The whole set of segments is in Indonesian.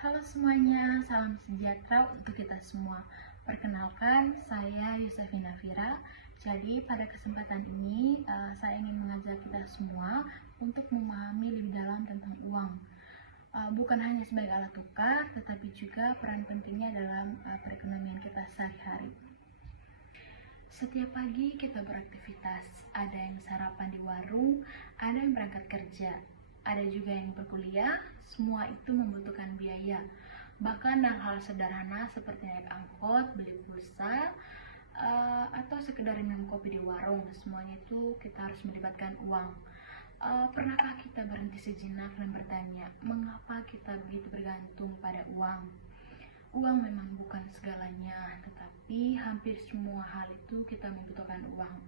Halo semuanya, salam sejahtera untuk kita semua. Perkenalkan, saya Yusefina Fira. Jadi pada kesempatan ini, saya ingin mengajak kita semua untuk memahami lebih dalam tentang uang. Bukan hanya sebagai alat tukar, tetapi juga peran pentingnya dalam perekonomian kita sehari-hari. Setiap pagi kita beraktivitas, ada yang sarapan di warung, ada yang berangkat kerja, ada juga yang berkuliah. Semua itu membutuhkan biaya. Bahkan hal sederhana seperti naik angkot, beli pulsa, atau sekedar minum kopi di warung, semuanya itu kita harus melibatkan uang. Pernahkah kita berhenti sejenak dan bertanya, mengapa kita begitu bergantung pada uang? Uang memang bukan segalanya, tetapi hampir semua hal itu kita membutuhkan uang.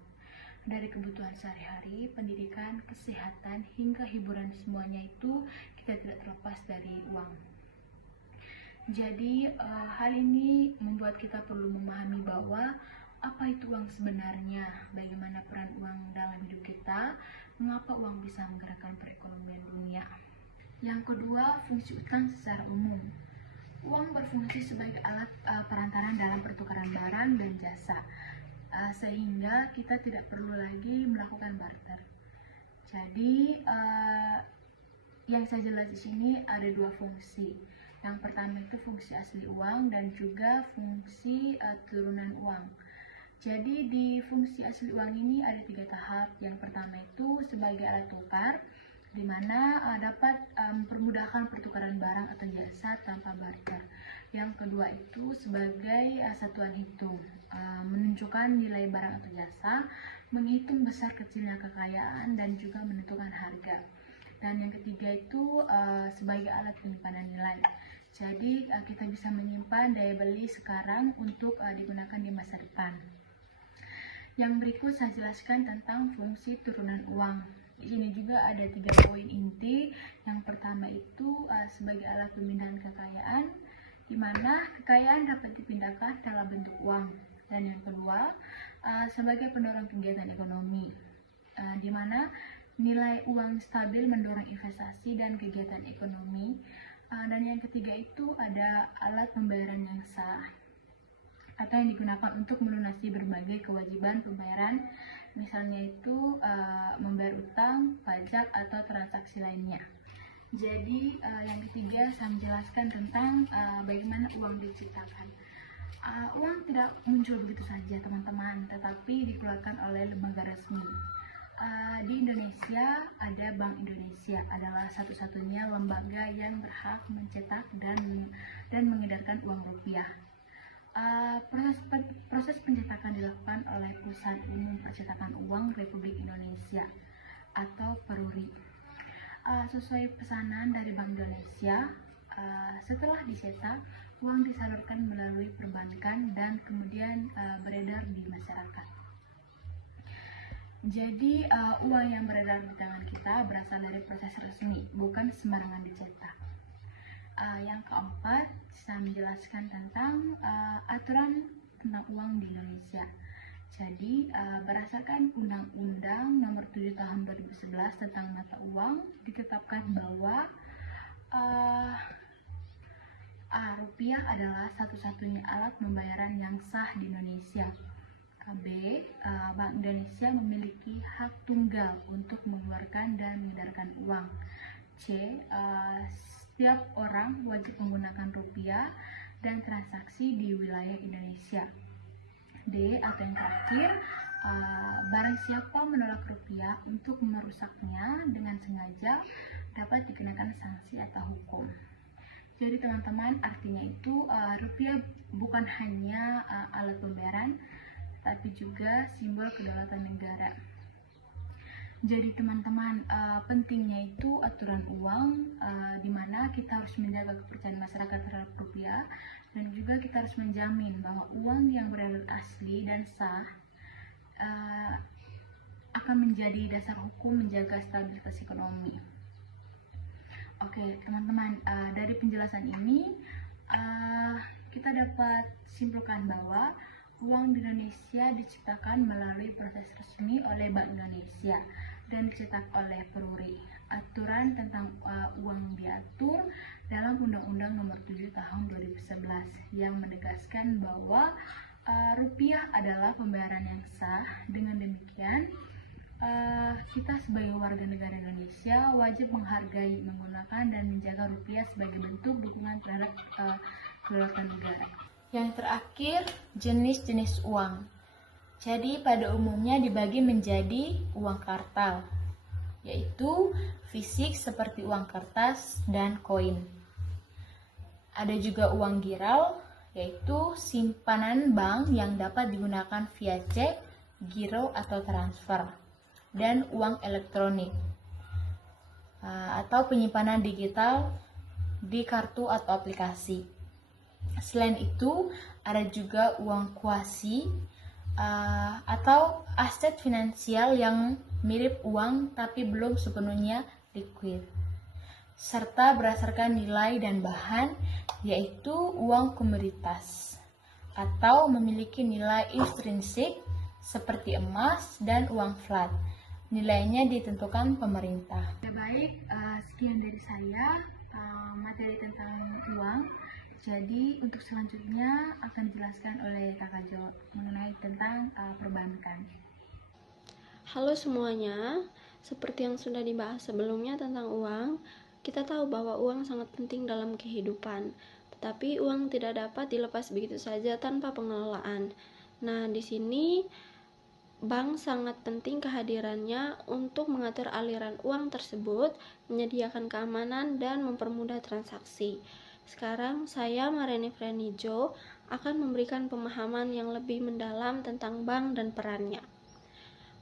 Dari kebutuhan sehari-hari, pendidikan, kesehatan, hingga hiburan, semuanya itu kita tidak terlepas dari uang. Jadi hal ini membuat kita perlu memahami bahwa apa itu uang sebenarnya, bagaimana peran uang dalam hidup kita, mengapa uang bisa menggerakkan perekonomian dunia. Yang kedua, fungsi utang secara umum. Uang berfungsi sebagai alat perantaran dalam pertukaran barang dan jasa, sehingga kita tidak perlu lagi melakukan barter. Jadi yang saya jelas di sini ada dua fungsi. Yang pertama itu fungsi asli uang dan juga fungsi turunan uang. Jadi di fungsi asli uang ini ada 3 tahap. Yang pertama itu sebagai alat tukar, di mana dapat mempermudahkan pertukaran barang atau jasa tanpa barter. Yang kedua itu sebagai satuan hitung, menunjukkan nilai barang atau jasa, menghitung besar kecilnya kekayaan, dan juga menentukan harga. Dan yang ketiga itu sebagai alat penyimpanan nilai. Jadi kita bisa menyimpan daya beli sekarang untuk digunakan di masa depan. Yang berikut saya jelaskan tentang fungsi turunan uang. Di sini juga ada 3 poin inti. Yang pertama itu sebagai alat pemindahan kekayaan, di mana kekayaan dapat dipindahkan dalam bentuk uang. Dan yang kedua sebagai pendorong kegiatan ekonomi, di mana nilai uang stabil mendorong investasi dan kegiatan ekonomi. Dan yang ketiga itu ada alat pembayaran yang sah, atau yang digunakan untuk melunasi berbagai kewajiban pembayaran, misalnya itu membayar utang, pajak, atau transaksi lainnya. Jadi yang ketiga saya menjelaskan tentang bagaimana uang diciptakan. Uang tidak muncul begitu saja teman-teman, tetapi dikeluarkan oleh lembaga resmi. Di Indonesia ada Bank Indonesia, adalah satu-satunya lembaga yang berhak mencetak dan mengedarkan uang rupiah. Proses pencetakan dilakukan oleh Perusahaan Umum Percetakan Uang Republik Indonesia atau Peruri. Sesuai pesanan dari Bank Indonesia, setelah dicetak, uang disalurkan melalui perbankan dan kemudian beredar di masyarakat. Jadi uang yang beredar di tangan kita berasal dari proses resmi, bukan sembarangan dicetak. Yang keempat, saya menjelaskan tentang aturan tentang uang di Indonesia. Jadi berdasarkan Undang-Undang Nomor 7 Tahun 2011 tentang mata uang, ditetapkan bahwa rupiah adalah satu-satunya alat pembayaran yang sah di Indonesia. B. Bank Indonesia memiliki hak tunggal untuk mengeluarkan dan mengedarkan uang. C. Setiap orang wajib menggunakan rupiah dan transaksi di wilayah Indonesia. D. Atau yang terakhir, barang siapa menolak rupiah untuk merusaknya dengan sengaja dapat dikenakan sanksi atau hukum. Jadi teman-teman, artinya itu rupiah bukan hanya alat pembayaran, tapi juga simbol kedaulatan negara. Jadi teman-teman, pentingnya itu aturan uang, di mana kita harus menjaga kepercayaan masyarakat terhadap rupiah, dan juga kita harus menjamin bahwa uang yang beredar asli dan sah akan menjadi dasar hukum menjaga stabilitas ekonomi. Oke teman-teman, dari penjelasan ini kita dapat simpulkan bahwa uang di Indonesia diciptakan melalui proses resmi oleh Bank Indonesia dan dicetak oleh Peruri. Aturan tentang uang diatur dalam Undang-Undang Nomor 7 Tahun 2011 yang menegaskan bahwa rupiah adalah pembayaran yang sah. Dengan demikian, kita sebagai warga negara Indonesia wajib menghargai, menggunakan, dan menjaga rupiah sebagai bentuk dukungan terhadap kedaulatan negara. Yang terakhir, jenis-jenis uang. Jadi pada umumnya dibagi menjadi uang kartal, yaitu fisik seperti uang kertas dan koin. Ada juga uang giral, yaitu simpanan bank yang dapat digunakan via cek, giro, atau transfer. Dan uang elektronik atau penyimpanan digital di kartu atau aplikasi. Selain itu, ada juga uang kuasi atau aset finansial yang mirip uang tapi belum sepenuhnya liquid, serta berdasarkan nilai dan bahan, yaitu uang komoditas atau memiliki nilai intrinsik seperti emas dan uang flat. Nilainya ditentukan pemerintah. Baik, sekian dari saya materi tentang uang. Jadi untuk selanjutnya akan dijelaskan oleh Kakak Jo mengenai tentang perbankan. Halo semuanya, seperti yang sudah dibahas sebelumnya tentang uang, kita tahu bahwa uang sangat penting dalam kehidupan. Tetapi uang tidak dapat dilepas begitu saja tanpa pengelolaan. Nah, di sini bank sangat penting kehadirannya untuk mengatur aliran uang tersebut, menyediakan keamanan, dan mempermudah transaksi. Sekarang saya, Mareni Frenijo, akan memberikan pemahaman yang lebih mendalam tentang bank dan perannya.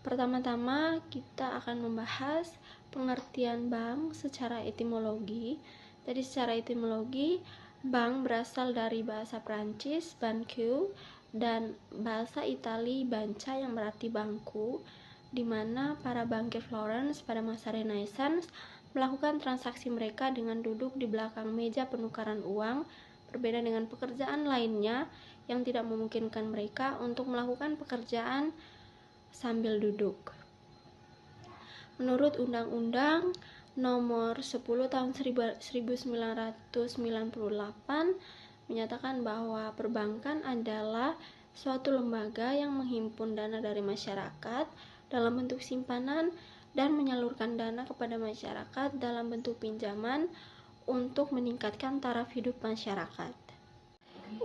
Pertama-tama, kita akan membahas pengertian bank secara etimologi. Jadi secara etimologi, bank berasal dari bahasa Prancis, banque, dan bahasa Itali, banca, yang berarti bangku, di mana para bankir Florence pada masa Renaissance melakukan transaksi mereka dengan duduk di belakang meja penukaran uang, berbeda dengan pekerjaan lainnya yang tidak memungkinkan mereka untuk melakukan pekerjaan sambil duduk. Menurut Undang-Undang Nomor 10 Tahun 1998 menyatakan bahwa perbankan adalah suatu lembaga yang menghimpun dana dari masyarakat dalam bentuk simpanan dan menyalurkan dana kepada masyarakat dalam bentuk pinjaman untuk meningkatkan taraf hidup masyarakat.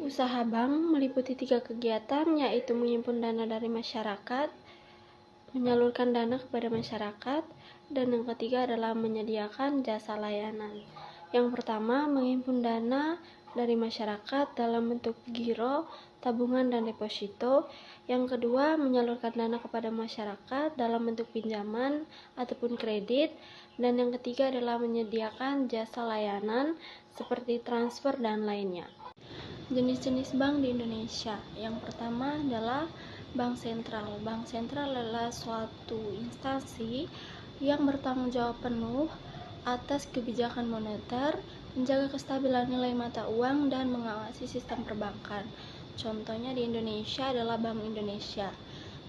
Usaha bank meliputi 3 kegiatan, yaitu menghimpun dana dari masyarakat, menyalurkan dana kepada masyarakat, dan yang ketiga adalah menyediakan jasa layanan. Yang pertama, menghimpun dana dari masyarakat dalam bentuk giro, tabungan, dan deposito. Yang kedua, menyalurkan dana kepada masyarakat dalam bentuk pinjaman ataupun kredit. Dan yang ketiga adalah menyediakan jasa layanan seperti transfer dan lainnya. Jenis-jenis bank di Indonesia. Yang pertama adalah Bank Sentral. Bank Sentral adalah suatu instansi yang bertanggung jawab penuh atas kebijakan moneter, menjaga kestabilan nilai mata uang, dan mengawasi sistem perbankan. Contohnya di Indonesia adalah Bank Indonesia.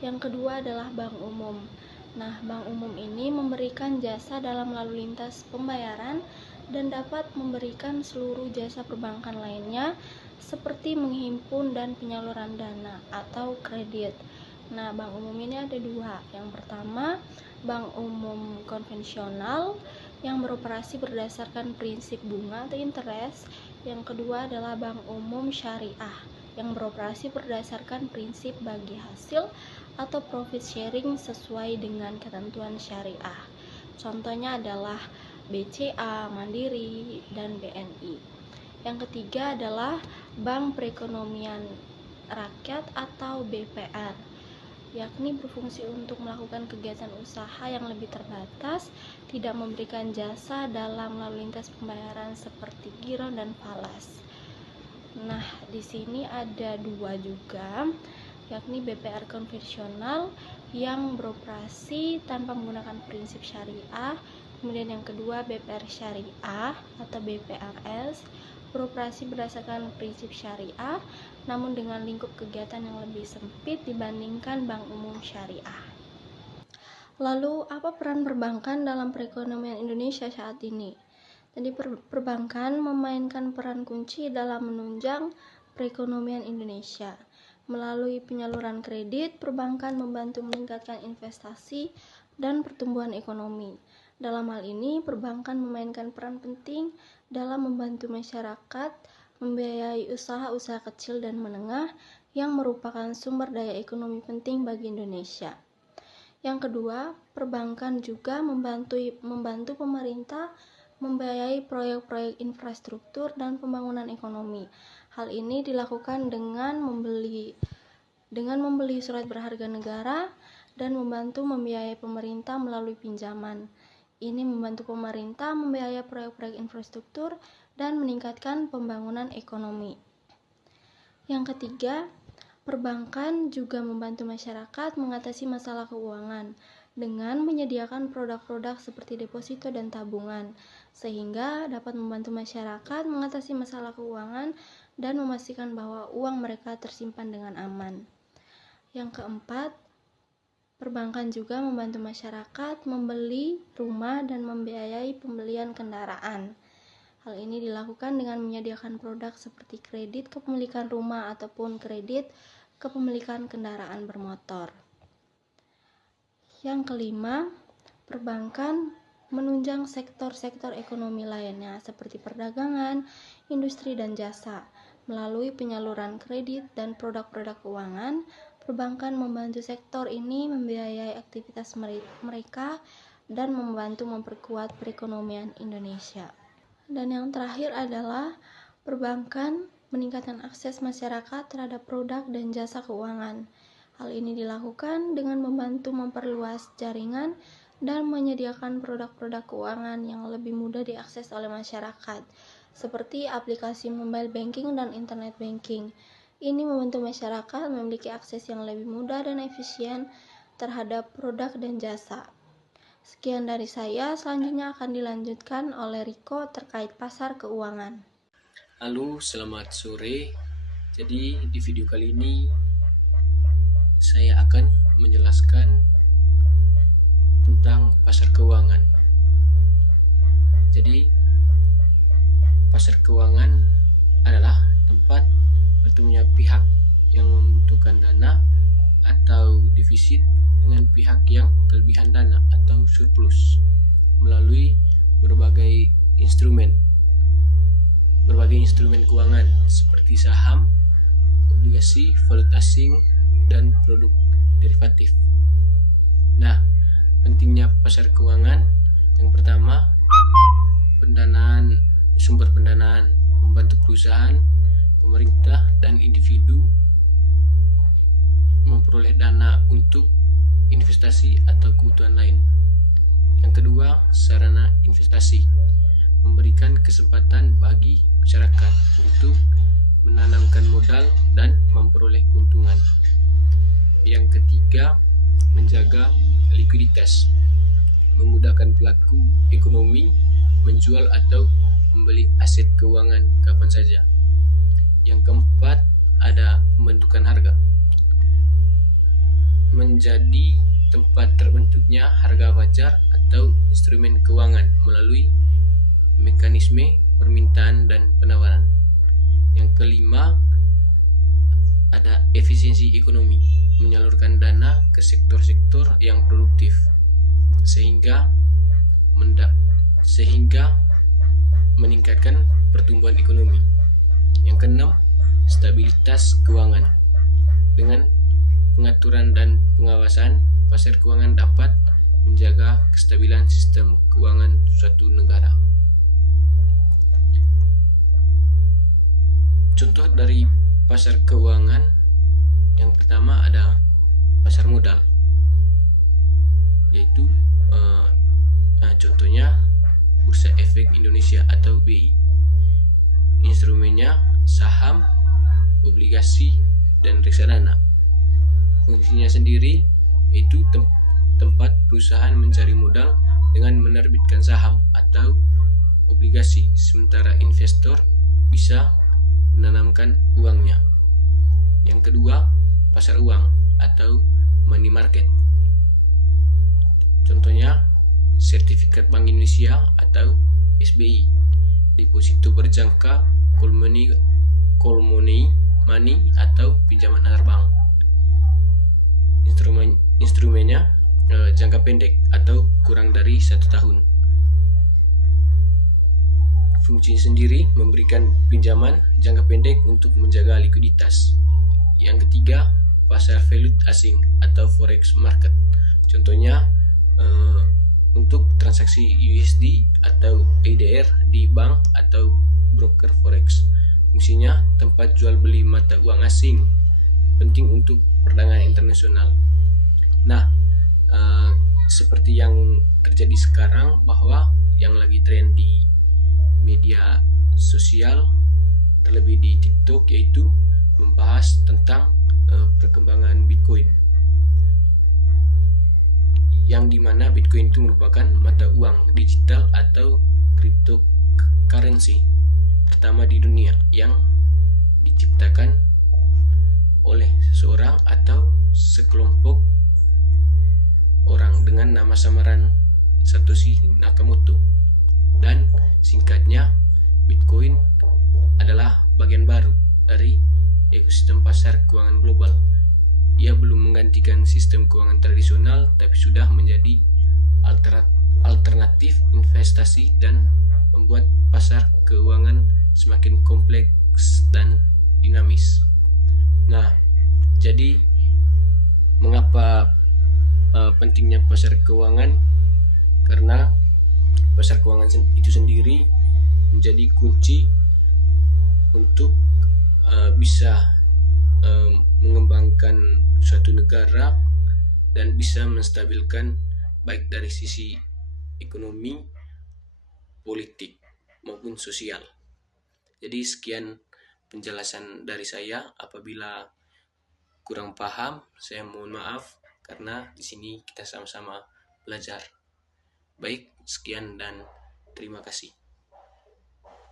Yang kedua adalah Bank Umum. Nah, Bank Umum ini memberikan jasa dalam lalu lintas pembayaran dan dapat memberikan seluruh jasa perbankan lainnya seperti menghimpun dan penyaluran dana atau kredit. Nah, Bank Umum ini ada dua. Yang pertama, Bank Umum konvensional yang beroperasi berdasarkan prinsip bunga atau interest. Yang kedua adalah Bank Umum Syariah yang beroperasi berdasarkan prinsip bagi hasil atau profit sharing sesuai dengan ketentuan syariah. Contohnya adalah BCA, Mandiri, dan BNI. Yang ketiga adalah Bank Perekonomian Rakyat atau BPR, yakni berfungsi untuk melakukan kegiatan usaha yang lebih terbatas, tidak memberikan jasa dalam lalu lintas pembayaran seperti giro dan falas. Nah, di sini ada dua juga, yakni BPR konvensional yang beroperasi tanpa menggunakan prinsip syariah. Kemudian yang kedua BPR syariah atau BPRS, beroperasi berdasarkan prinsip syariah namun dengan lingkup kegiatan yang lebih sempit dibandingkan Bank Umum Syariah. Lalu, apa peran perbankan dalam perekonomian Indonesia saat ini? Jadi, perbankan memainkan peran kunci dalam menunjang perekonomian Indonesia. Melalui penyaluran kredit, perbankan membantu meningkatkan investasi dan pertumbuhan ekonomi. Dalam hal ini, perbankan memainkan peran penting dalam membantu masyarakat membiayai usaha-usaha kecil dan menengah yang merupakan sumber daya ekonomi penting bagi Indonesia. Yang kedua, perbankan juga membantu pemerintah membiayai proyek-proyek infrastruktur dan pembangunan ekonomi. Hal ini dilakukan dengan membeli surat berharga negara dan membantu membiayai pemerintah melalui pinjaman. Ini membantu pemerintah membiayai proyek-proyek infrastruktur dan meningkatkan pembangunan ekonomi. Yang ketiga, perbankan juga membantu masyarakat mengatasi masalah keuangan dengan menyediakan produk-produk seperti deposito dan tabungan, sehingga dapat membantu masyarakat mengatasi masalah keuangan dan memastikan bahwa uang mereka tersimpan dengan aman. Yang keempat, perbankan juga membantu masyarakat membeli rumah dan membiayai pembelian kendaraan. Hal ini dilakukan dengan menyediakan produk seperti kredit kepemilikan rumah ataupun kredit kepemilikan kendaraan bermotor. Yang kelima, perbankan menunjang sektor-sektor ekonomi lainnya seperti perdagangan, industri, dan jasa. Melalui penyaluran kredit dan produk-produk keuangan, perbankan membantu sektor ini membiayai aktivitas mereka dan membantu memperkuat perekonomian Indonesia. Dan yang terakhir adalah perbankan meningkatkan akses masyarakat terhadap produk dan jasa keuangan. Hal ini dilakukan dengan membantu memperluas jaringan dan menyediakan produk-produk keuangan yang lebih mudah diakses oleh masyarakat, seperti aplikasi mobile banking dan internet banking. Ini membantu masyarakat memiliki akses yang lebih mudah dan efisien terhadap produk dan jasa. Sekian dari saya, selanjutnya akan dilanjutkan oleh Riko terkait pasar keuangan. Halo, selamat sore. Jadi di video kali ini saya akan menjelaskan tentang pasar keuangan. Jadi pasar keuangan adalah tempat bertemunya pihak yang membutuhkan dana atau defisit dengan pihak yang kelebihan dana atau surplus melalui berbagai instrumen keuangan seperti saham, obligasi, valuta asing, dan produk derivatif. Nah, pentingnya pasar keuangan yang pertama, sumber pendanaan membantu perusahaan, pemerintah, dan individu memperoleh dana untuk investasi atau kebutuhan lain. Yang kedua, sarana investasi memberikan kesempatan bagi masyarakat untuk menanamkan modal dan memperoleh keuntungan. Yang ketiga, menjaga likuiditas, memudahkan pelaku ekonomi menjual atau membeli aset keuangan kapan saja. Yang keempat, ada pembentukan harga, menjadi tempat terbentuknya harga wajar atau instrumen keuangan melalui mekanisme permintaan dan penawaran. Yang kelima, ada efisiensi ekonomi, menyalurkan dana ke sektor-sektor yang produktif sehingga meningkatkan pertumbuhan ekonomi. Yang keenam, stabilitas keuangan. Dengan pengaturan dan pengawasan, pasar keuangan dapat menjaga kestabilan sistem keuangan suatu negara. Contoh dari pasar keuangan yang pertama ada pasar modal, yaitu contohnya Bursa Efek Indonesia atau BI. Instrumennya saham, obligasi, dan reksadana. Fungsinya sendiri yaitu tempat perusahaan mencari modal dengan menerbitkan saham atau obligasi, sementara investor bisa menanamkan uangnya. Yang kedua, pasar uang atau money market. Contohnya sertifikat Bank Indonesia atau SBI, deposito berjangka, call money atau pinjaman antar bank. Instrumennya jangka pendek atau kurang dari 1 tahun. Fungsi sendiri memberikan pinjaman jangka pendek untuk menjaga likuiditas. Yang ketiga, pasar valuta asing atau forex market. Contohnya untuk transaksi USD atau ADR di bank atau broker forex. Fungsinya tempat jual beli mata uang asing, penting untuk perdagangan internasional. Nah, seperti yang terjadi sekarang, bahwa yang lagi tren di media sosial, terlebih di TikTok, yaitu membahas tentang perkembangan Bitcoin, yang dimana Bitcoin itu merupakan mata uang digital atau cryptocurrency pertama di dunia yang diciptakan oleh seseorang atau sekelompok orang dengan nama samaran Satoshi Nakamoto. Dan singkatnya, Bitcoin adalah bagian baru dari ekosistem pasar keuangan global. Ia belum menggantikan sistem keuangan tradisional, tapi sudah menjadi alternatif investasi dan membuat pasar keuangan semakin kompleks dan dinamis. Nah, jadi mengapa pentingnya pasar keuangan? Karena pasar keuangan itu sendiri menjadi kunci untuk bisa mengembangkan suatu negara dan bisa menstabilkan baik dari sisi ekonomi, politik maupun sosial. Jadi sekian penjelasan dari saya. Apabila kurang paham, saya mohon maaf, karena di sini kita sama-sama belajar. Baik, sekian dan terima kasih.